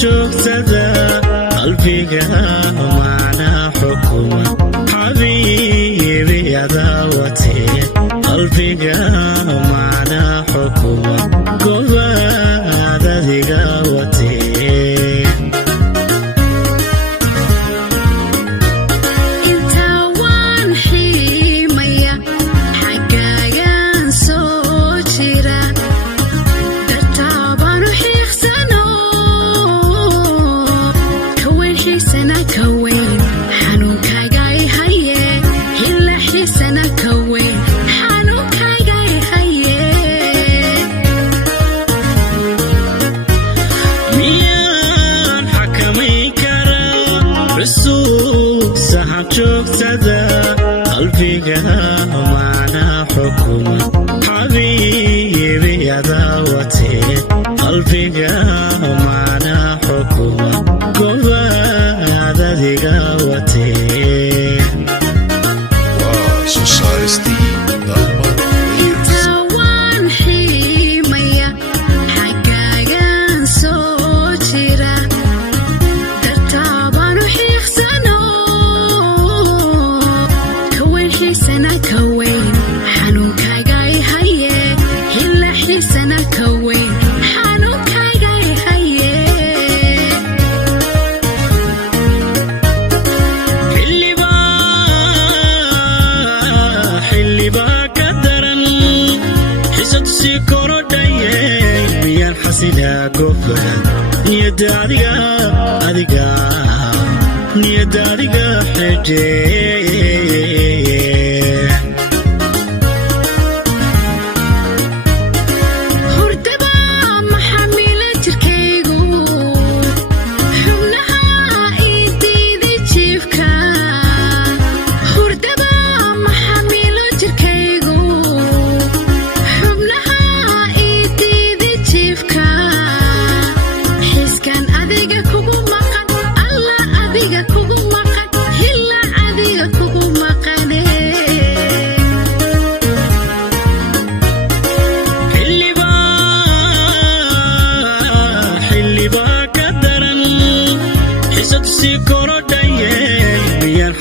joogtada qalbiga maana xukuma xabiibi adawate qalbiga maana xukuma gobadadiga wate joogtada qalbiga maana xukuma xabiibi adawate qalbiga maana xukuma gobadadiga wate حسنا قفل نيداريا أديقا نيداريا حجي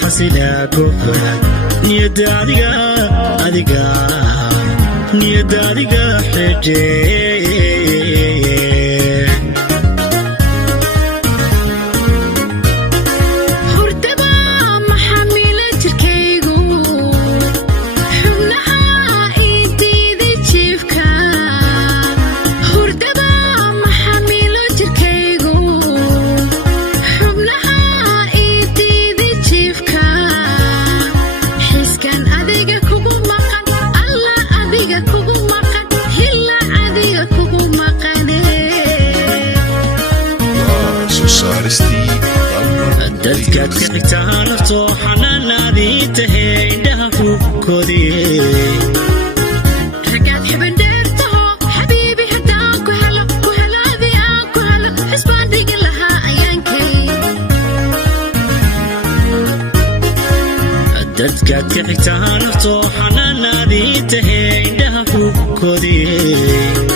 حسنا قفل نيداريا أديقا نيداريا حجي dadka xigtaan soo xanaanadii tahay dhaafku koodii ragaad xibin dheertaho xabiibi haddaan ku helo adii aan ku helo xisbaan dhigi lahaa ayaankay dadka xigtaan soo xanaanadii tahay dhaafku koodii